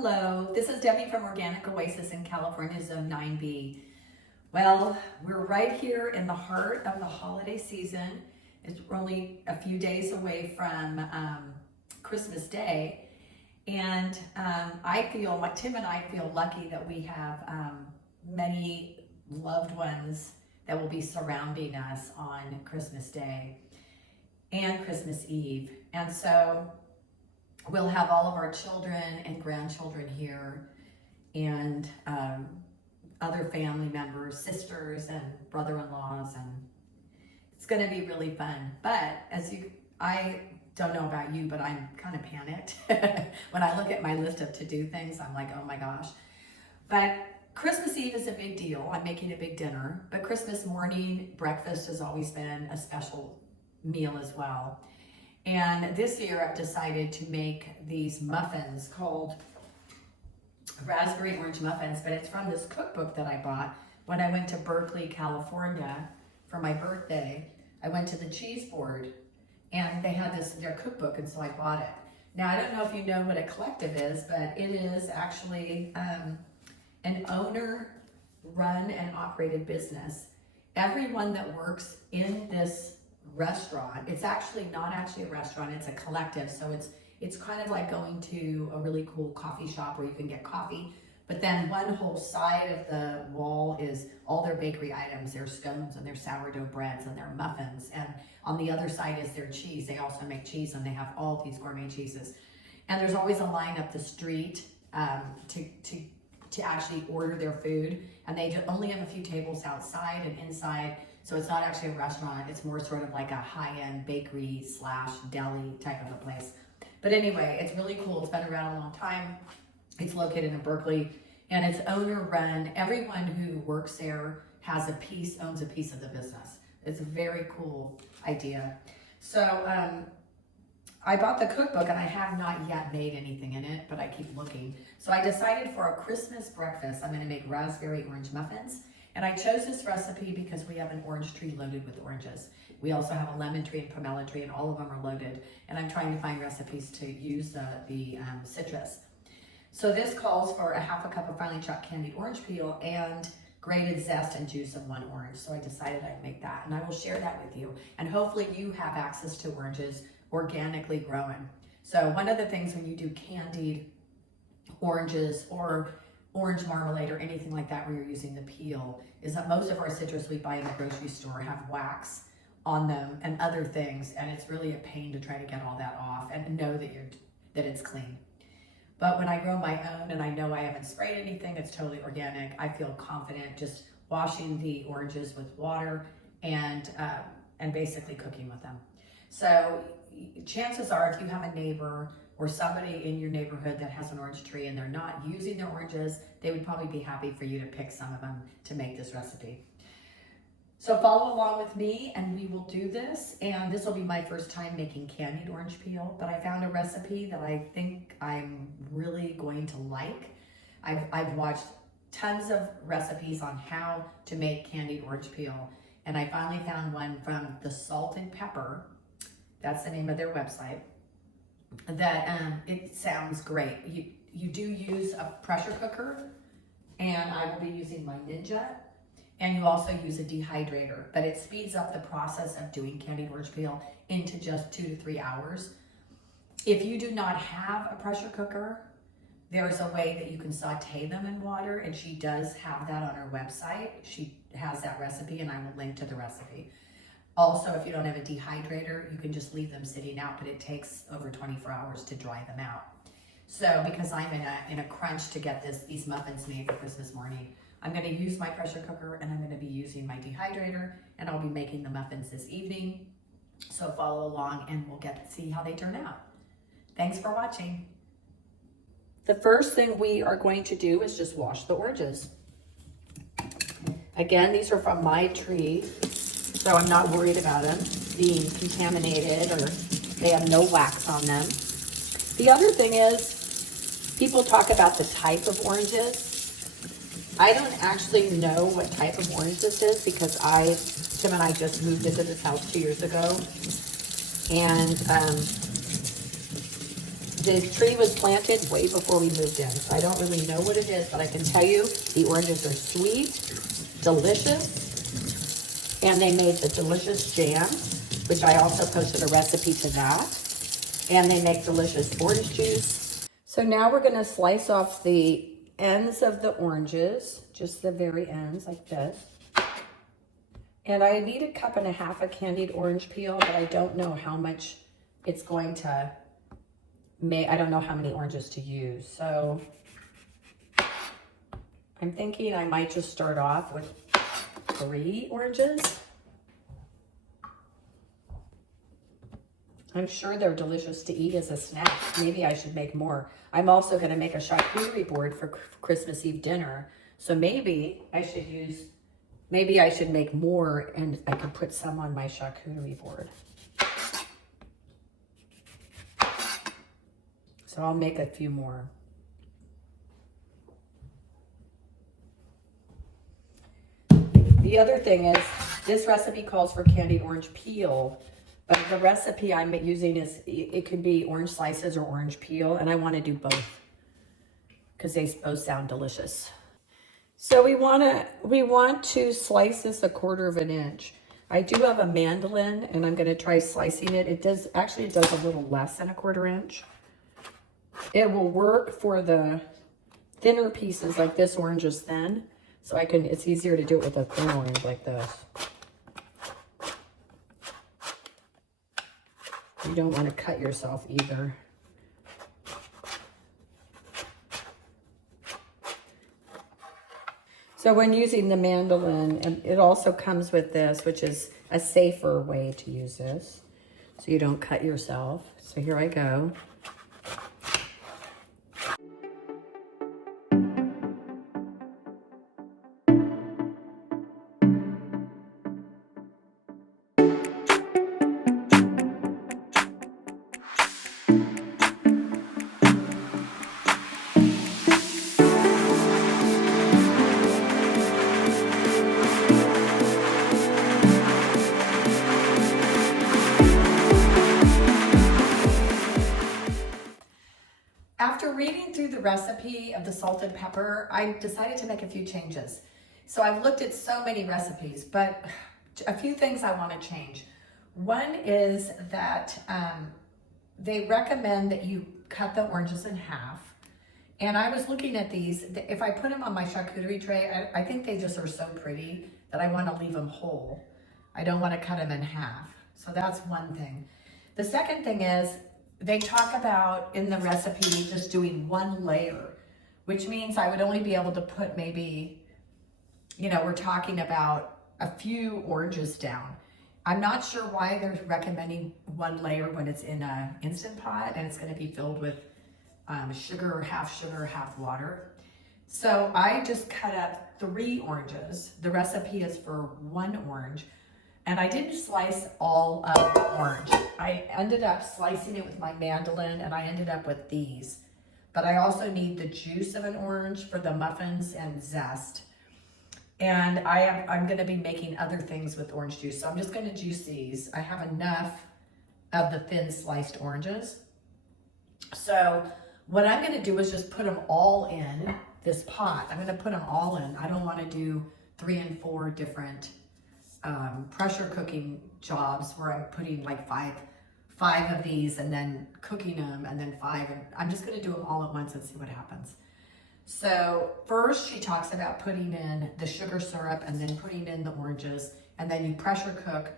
Hello, this is Debbie from Organic Oasis in California, Zone 9B. Well, we're right here in the heart of the holiday season. We're only a few days away from Christmas Day. And Tim and I feel lucky that we have many loved ones that will be surrounding us on Christmas Day and Christmas Eve. And so we'll have all of our children and grandchildren here, and other family members, sisters and brother-in-laws, and it's going to be really fun. But I don't know about you, but I'm kind of panicked. When I look at my list of to-do things, I'm like, oh my gosh. But Christmas Eve is a big deal. I'm making a big dinner, but Christmas morning breakfast has always been a special meal as well. And this year I've decided to make these muffins called raspberry orange muffins, but it's from this cookbook that I bought when I went to Berkeley, California for my birthday. I went to the cheese board and they had their cookbook, and so I bought it. Now, I don't know if you know what a collective is, but it is actually an owner-run and operated business. Everyone that works in this restaurant, it's actually not actually a restaurant, it's a collective. So it's kind of like going to a really cool coffee shop where you can get coffee, but then one whole side of the wall is all their bakery items, their scones and their sourdough breads and their muffins, and on the other side is their cheese. They also make cheese, and they have all these gourmet cheeses, and there's always a line up the street to actually order their food, and they only have a few tables outside and inside. So it's not actually a restaurant, it's more sort of like a high-end bakery / deli type of a place. But anyway, it's really cool. It's been around a long time. It's located in Berkeley, and it's owner-run. Everyone who works there owns a piece of the business. It's a very cool idea. So I bought the cookbook, and I have not yet made anything in it, but I keep looking. So I decided for a Christmas breakfast, I'm gonna make raspberry orange muffins. And I chose this recipe because we have an orange tree loaded with oranges. We also have a lemon tree and pomelo tree, and all of them are loaded. And I'm trying to find recipes to use the citrus. So this calls for a half a cup of finely chopped candied orange peel and grated zest and juice of one orange. So I decided I'd make that, and I will share that with you. And hopefully you have access to oranges organically grown. So one of the things when you do candied oranges or orange marmalade or anything like that where you're using the peel is that most of our citrus we buy in the grocery store have wax on them and other things, and it's really a pain to try to get all that off and know that it's clean. But when I grow my own and I know I haven't sprayed anything, it's totally organic, I feel confident just washing the oranges with water and basically cooking with them. So chances are, if you have a neighbor or somebody in your neighborhood that has an orange tree and they're not using their oranges, they would probably be happy for you to pick some of them to make this recipe. So follow along with me and we will do this. And this will be my first time making candied orange peel, but I found a recipe that I think I'm really going to like. I've watched tons of recipes on how to make candied orange peel, and I finally found one from the Salt and Pepper. That's the name of their website. That it sounds great. You do use a pressure cooker, and I will be using my Ninja, and you also use a dehydrator, but it speeds up the process of doing candied orange peel into just 2 to 3 hours. If you do not have a pressure cooker, there's a way that you can saute them in water, and she does have that on her website. She has that recipe, and I will link to the recipe. Also, if you don't have a dehydrator, you can just leave them sitting out, but it takes over 24 hours to dry them out. So because I'm in a crunch to get these muffins made for Christmas morning, I'm gonna use my pressure cooker, and I'm gonna be using my dehydrator, and I'll be making the muffins this evening. So follow along and we'll get to see how they turn out. Thanks for watching. The first thing we are going to do is just wash the oranges. Again, these are from my tree, so I'm not worried about them being contaminated, or they have no wax on them. The other thing is, people talk about the type of oranges. I don't actually know what type of orange this is because Tim and I just moved into this house 2 years ago, and the tree was planted way before we moved in, so I don't really know what it is, but I can tell you the oranges are sweet, delicious, and they made the delicious jam, which I also posted a recipe to that, and they make delicious orange juice. So now we're gonna slice off the ends of the oranges, just the very ends like this. And I need 1.5 cups of candied orange peel, but I don't know how much it's going to make. I don't know how many oranges to use. So I'm thinking I might just start off with 3 oranges. I'm sure they're delicious to eat as a snack. Maybe I should make more. I'm also going to make a charcuterie board for Christmas Eve dinner. So maybe I should make more and I could put some on my charcuterie board. So I'll make a few more. The other thing is, this recipe calls for candied orange peel, but the recipe I'm using is, it could be orange slices or orange peel, and I want to do both because they both sound delicious. So we want to slice this 1/4 inch. I do have a mandolin, and I'm going to try slicing it. It does a little less than 1/4 inch. It will work for the thinner pieces, like this orange is thin, so it's easier to do it with a thin orange like this. You don't want to cut yourself either. So when using the mandolin, and it also comes with this, which is a safer way to use this, so you don't cut yourself. So here I go. After reading through the recipe of the salt and pepper, I decided to make a few changes. So I've looked at so many recipes, but a few things I want to change. One is that they recommend that you cut the oranges in half. And I was looking at these. If I put them on my charcuterie tray, I think they just are so pretty that I want to leave them whole. I don't want to cut them in half. So that's one thing. The second thing is, they talk about in the recipe just doing 1 layer, which means I would only be able to put maybe, we're talking about a few oranges down. I'm not sure why they're recommending 1 layer when it's in an Instant Pot and it's going to be filled with sugar, half water. So I just cut up 3 oranges. The recipe is for 1 orange. And I didn't slice all of the orange. I ended up slicing it with my mandolin, and I ended up with these. But I also need the juice of an orange for the muffins and zest. And I'm gonna be making other things with orange juice. So I'm just gonna juice these. I have enough of the thin sliced oranges. So what I'm gonna do is just put them all in this pot. I'm gonna put them all in. I don't wanna do 3 and 4 different pressure cooking jobs where I'm putting like five of these and then cooking them and then 5, and I'm just going to do them all at once and see what happens. So first she talks about putting in the sugar syrup and then putting in the oranges, and then you pressure cook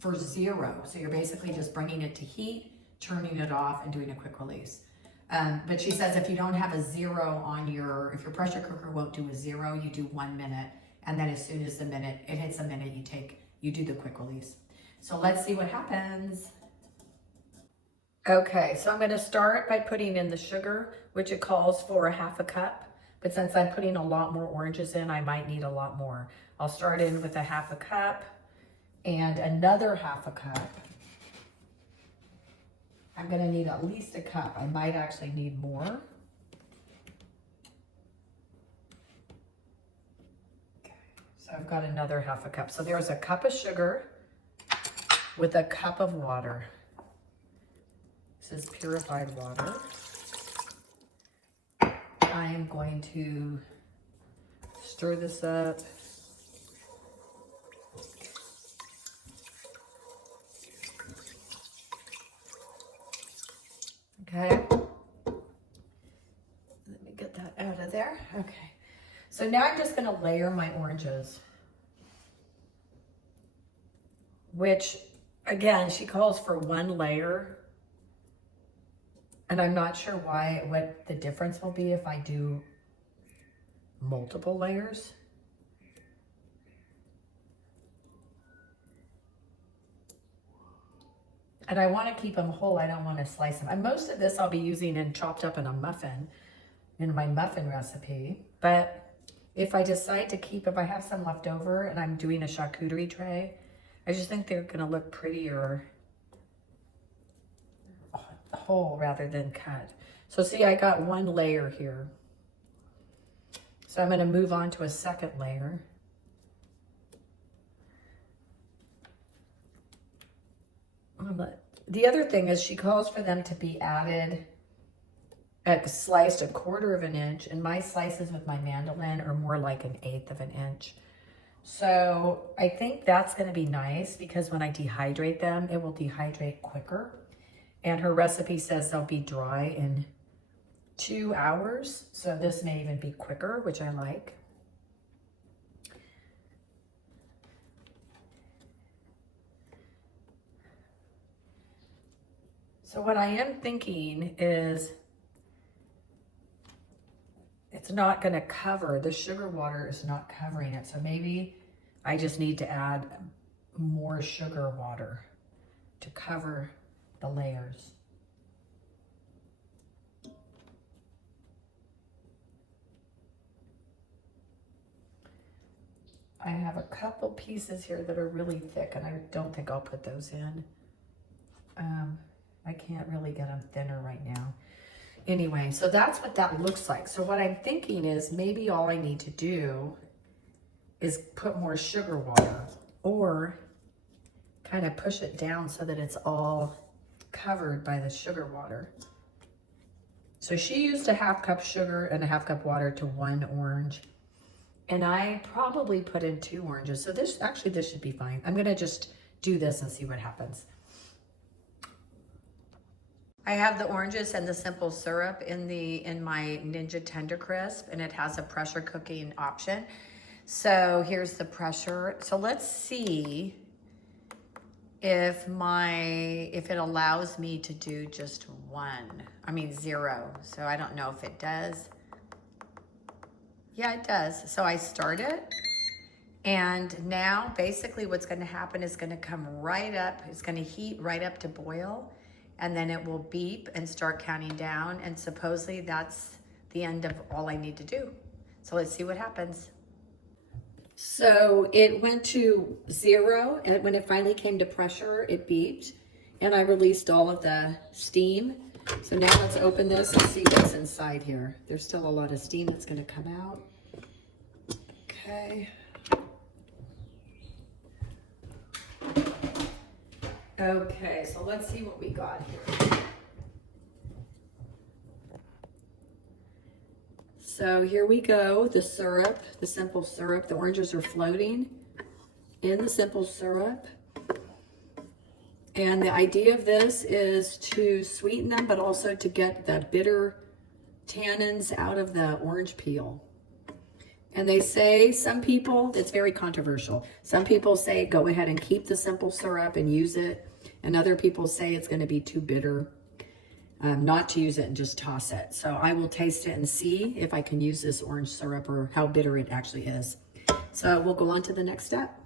for 0. So you're basically just bringing it to heat, turning it off, and doing a quick release. But she says if you don't have a 0 on if your pressure cooker won't do a 0, you do 1 minute. And then as soon as it hits a minute, you do the quick release. So let's see what happens. Okay, so I'm gonna start by putting in the sugar, which it calls for 1/2 cup. But since I'm putting a lot more oranges in, I might need a lot more. I'll start in with 1/2 cup and another 1/2 cup. I'm gonna need at least 1 cup. I might actually need more. So I've got another 1/2 cup. So there's 1 cup of sugar with 1 cup of water. This is purified water. I am going to stir this up. Okay. Let me get that out of there. Okay. So now I'm just going to layer my oranges, which again, she calls for one layer. And I'm not sure what the difference will be if I do multiple layers. And I want to keep them whole. I don't want to slice them. And most of this I'll be using and chopped up in a muffin, in my muffin recipe. But if I decide to keep, if I have some left over and I'm doing a charcuterie tray, I just think they're going to look prettier whole rather than cut. So see, I got one layer here. So I'm going to move on to a second layer. The other thing is she calls for them to be added sliced 1/4 of an inch, and my slices with my mandolin are more like 1/8 of an inch. So I think that's going to be nice because when I dehydrate them, it will dehydrate quicker. And her recipe says they'll be dry in 2 hours. So this may even be quicker, which I like. So what I am thinking is it's not going to cover, the sugar water is not covering it. So maybe I just need to add more sugar water to cover the layers. I have a couple pieces here that are really thick and I don't think I'll put those in. I can't really get them thinner right now. Anyway, so that's what that looks like. So what I'm thinking is maybe all I need to do is put more sugar water or kind of push it down so that it's all covered by the sugar water. So she used 1/2 cup sugar and 1/2 cup water to 1 orange. And I probably put in 2 oranges. So this should be fine. I'm gonna just do this and see what happens. I have the oranges and the simple syrup in my Ninja Tender Crisp, and it has a pressure cooking option. So here's the pressure. So let's see if it allows me to do just 0. So I don't know if it does. Yeah, it does. So I start it, and now basically what's going to happen is going to come right up. It's going to heat right up to boil, and then it will beep and start counting down, and supposedly that's the end of all I need to do. So let's see what happens. So it went to 0, and when it finally came to pressure, it beeped, and I released all of the steam. So now let's open this and see what's inside here. There's still a lot of steam that's going to come out. Okay. Okay, so let's see what we got here. So here we go, the syrup, the simple syrup. The oranges are floating in the simple syrup. And the idea of this is to sweeten them, but also to get the bitter tannins out of the orange peel. And they say, some people, it's very controversial. Some people say go ahead and keep the simple syrup and use it. And other people say it's going to be too bitter not to use it and just toss it. So I will taste it and see if I can use this orange syrup or how bitter it actually is. So we'll go on to the next step.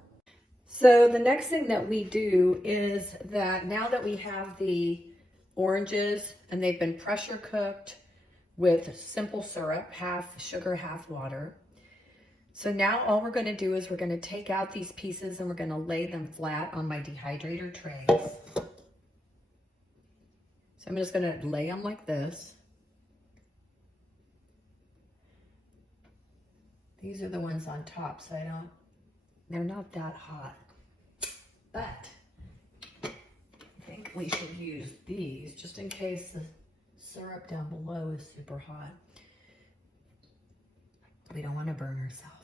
So the next thing that we do is that now that we have the oranges and they've been pressure cooked with simple syrup, 1/2 sugar, 1/2 water. So now all we're going to do is we're going to take out these pieces and we're going to lay them flat on my dehydrator trays. So I'm just going to lay them like this. These are the ones on top, so they're not that hot. But I think we should use these just in case the syrup down below is super hot. We don't want to burn ourselves.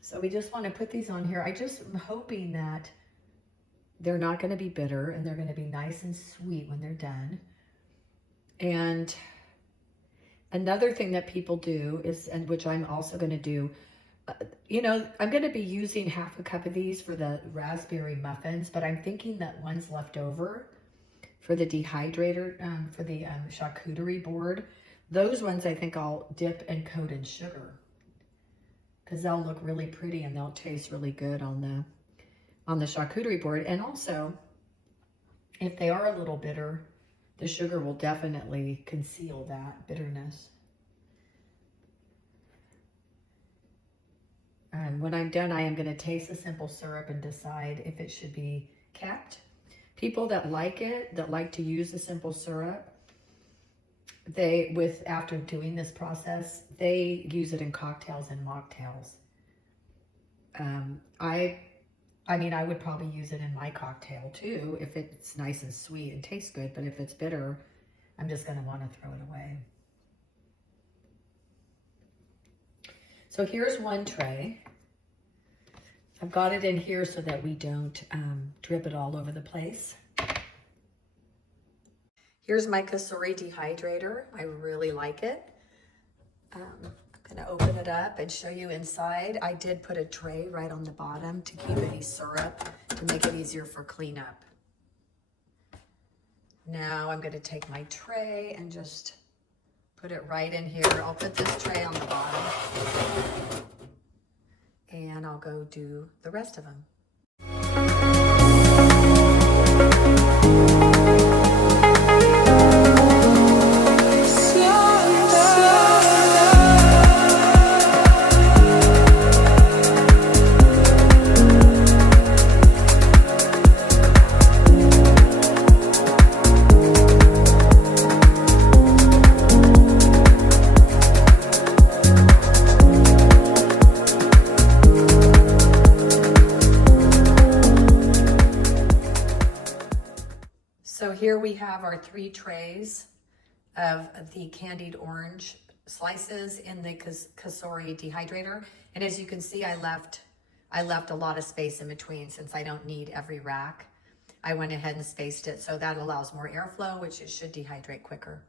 So we just want to put these on here. I just am hoping that they're not going to be bitter and they're going to be nice and sweet when they're done. And another thing that people do is, and which I'm also going to do, you know, I'm going to be using half a cup of these for the raspberry muffins, but I'm thinking that one's left over for the dehydrator, for the charcuterie board. Those ones I think I'll dip and coat in sugar because they'll look really pretty and they'll taste really good on the charcuterie board. And also, if they are a little bitter, the sugar will definitely conceal that bitterness. And when I'm done, I am going to taste the simple syrup and decide if it should be kept. People that like it, that like to use the simple syrup, after doing this process, they use it in cocktails and mocktails. I mean, I would probably use it in my cocktail too, if it's nice and sweet and tastes good, but if it's bitter, I'm just gonna wanna throw it away. So here's one tray. I've got it in here so that we don't drip it all over the place. Here's my Kasori dehydrator. I really like it. I'm gonna open it up and show you inside. I did put a tray right on the bottom to keep any syrup, to make it easier for cleanup. Now I'm gonna take my tray and just put it right in here. I'll put this tray on the bottom and I'll go do the rest of them. So here we have our 3 trays of the candied orange slices in the Kasori dehydrator. And as you can see, I left a lot of space in between since I don't need every rack. I went ahead and spaced it so that allows more airflow, which it should dehydrate quicker.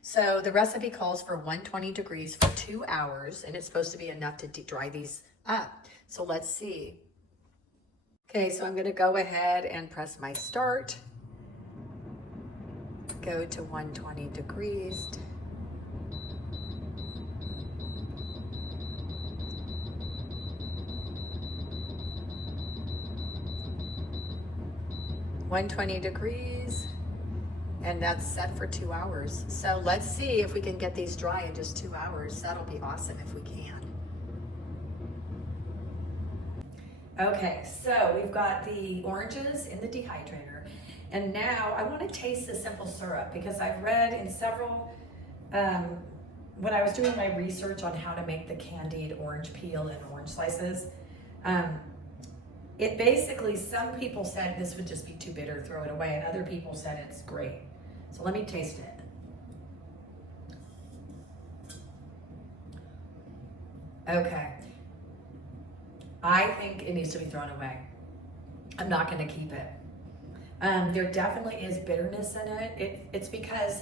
So the recipe calls for 120 degrees for 2 hours, and it's supposed to be enough to dry these up. So let's see. Okay, so I'm gonna go ahead and press my start. Go to 120 degrees. $120, and that's set for 2 hours. So let's see if we can get these dry in just 2 hours. That'll be awesome if we can. Okay, so we've got the oranges in the dehydrator. And now I want to taste the simple syrup because I've read in several, when I was doing my research on how to make the candied orange peel and orange slices, it basically, some people said this would just be too bitter, throw it away, and other people said it's great. So let me taste it. Okay. I think it needs to be thrown away. I'm not going to keep it. There definitely is bitterness in it. It's because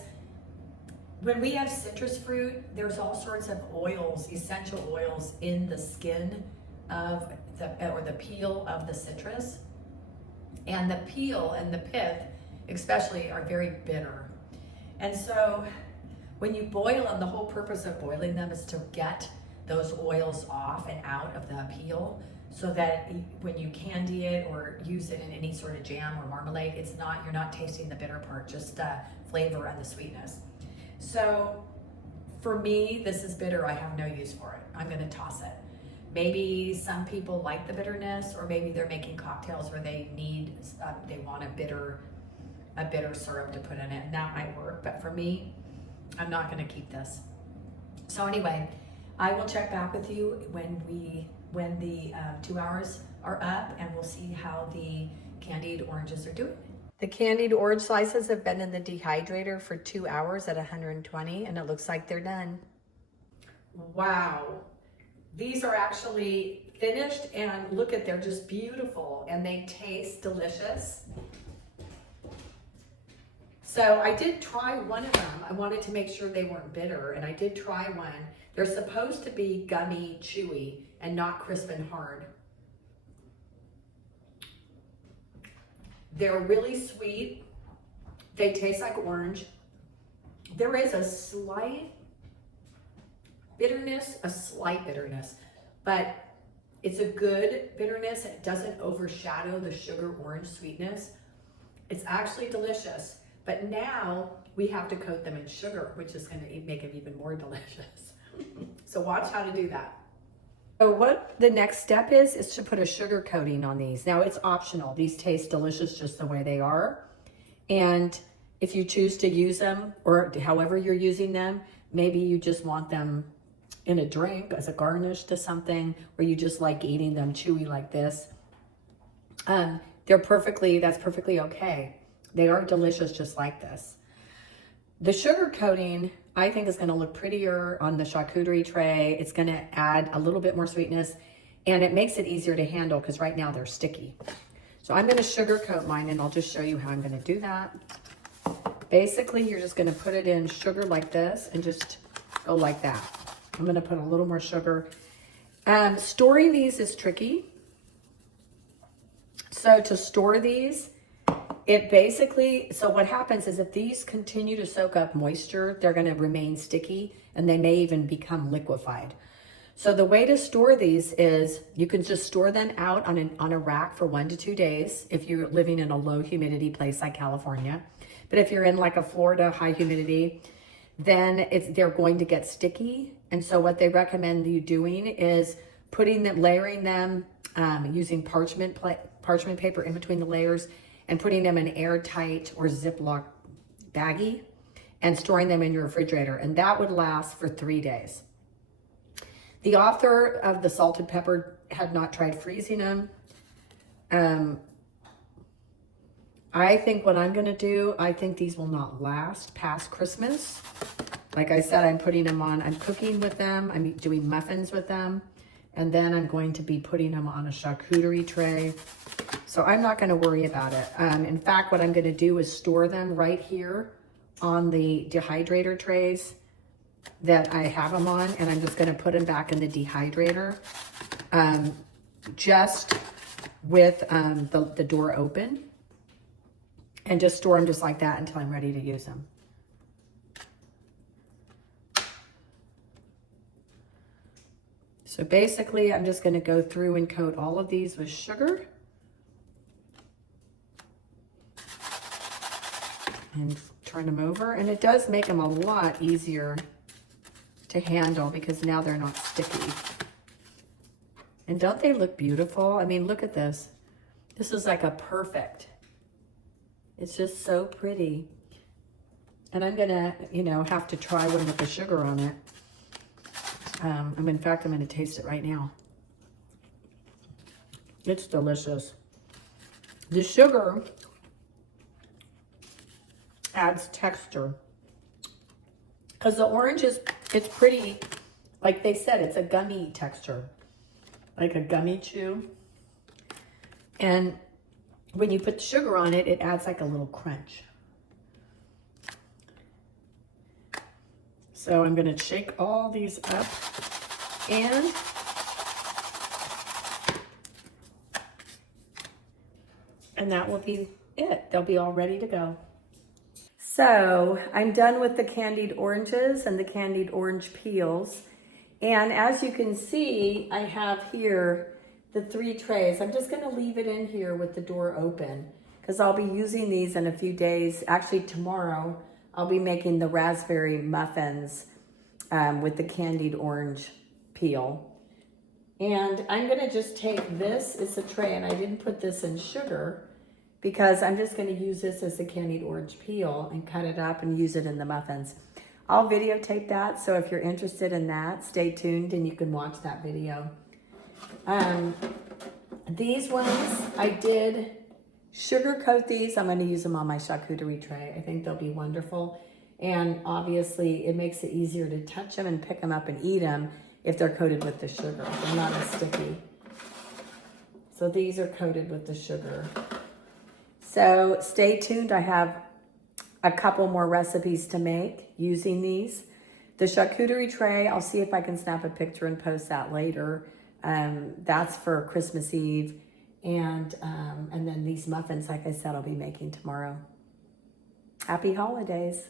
when we have citrus fruit, there's all sorts of oils, essential oils in the skin of the peel of the citrus. And the peel and the pith especially are very bitter. And so when you boil them, the whole purpose of boiling them is to get those oils off and out of the peel, so that when you candy it or use it in any sort of jam or marmalade, you're not tasting the bitter part, just the flavor and the sweetness. So for me, this is bitter. I have no use for it. I'm going to toss it. Maybe some people like the bitterness, or maybe they're making cocktails where they want a bitter syrup to put in it, and that might work. But for me, I'm not going to keep this. So anyway, I will check back with you when the 2 hours are up, and we'll see how the candied oranges are doing. The candied orange slices have been in the dehydrator for 2 hours at 120, and it looks like they're done. Wow. These are actually finished, and look at, they're just beautiful, and they taste delicious. So I did try one of them. I wanted to make sure they weren't bitter, and I did try one. They're supposed to be gummy, chewy, and not crisp and hard. They're really sweet. They taste like orange. There is a slight bitterness, but it's a good bitterness. It doesn't overshadow the sugar orange sweetness. It's actually delicious, but now we have to coat them in sugar, which is going to make it even more delicious. So watch how to do that. So what the next step is to put a sugar coating on these. Now it's optional. These taste delicious just the way they are. And if you choose to use them, or however you're using them, maybe you just want them in a drink as a garnish to something, or you just like eating them chewy like this. That's perfectly okay. They are delicious just like this. The sugar coating, I think, is going to look prettier on the charcuterie tray. It's going to add a little bit more sweetness, and it makes it easier to handle because right now they're sticky. So I'm going to sugar coat mine, and I'll just show you how I'm going to do that. Basically, you're just going to put it in sugar like this and just go like that. I'm going to put a little more sugar. Storing these is tricky. So to store these, so what happens is if these continue to soak up moisture, they're going to remain sticky, and they may even become liquefied. So the way to store these is you can just store them out on a rack for 1 to 2 days if you're living in a low humidity place like California. But if you're in like a Florida high humidity, then they're going to get sticky. And so what they recommend you doing is layering them using parchment paper in between the layers, and putting them in airtight or Ziploc baggie and storing them in your refrigerator. And that would last for 3 days. The author of the salted pepper had not tried freezing them. I think what I'm gonna do, I think these will not last past Christmas. Like I said, I'm cooking with them, I'm doing muffins with them, and then I'm going to be putting them on a charcuterie tray. So I'm not going to worry about it. In fact, what I'm going to do is store them right here on the dehydrator trays that I have them on, and I'm just going to put them back in the dehydrator, just with the door open, and just store them just like that until I'm ready to use them. So basically, I'm just going to go through and coat all of these with sugar. And turn them over, and it does make them a lot easier to handle because now they're not sticky. And don't they look beautiful? I mean, look at this. This is like a perfect. It's just so pretty. And I'm gonna, have to try one with the sugar on it. In fact, I'm gonna taste it right now. It's delicious. The sugar adds texture, because the orange it's pretty, like they said, it's a gummy texture, like a gummy chew, and when you put the sugar on it, it adds like a little crunch. So I'm going to shake all these up, and that will be it. They'll be all ready to go. So I'm done with the candied oranges and the candied orange peels. And as you can see, I have here the 3 trays. I'm just gonna leave it in here with the door open because I'll be using these in a few days. Actually, tomorrow, I'll be making the raspberry muffins with the candied orange peel. And I'm gonna just take this, it's a tray, and I didn't put this in sugar because I'm just going to use this as a candied orange peel and cut it up and use it in the muffins. I'll videotape that, so if you're interested in that, stay tuned and you can watch that video. These ones I did sugarcoat these. I'm going to use them on my charcuterie tray. I think they'll be wonderful. And obviously it makes it easier to touch them and pick them up and eat them if they're coated with the sugar. They're not as sticky. So these are coated with the sugar. So stay tuned. I have a couple more recipes to make using these. The charcuterie tray, I'll see if I can snap a picture and post that later. That's for Christmas Eve. And then these muffins, like I said, I'll be making tomorrow. Happy holidays.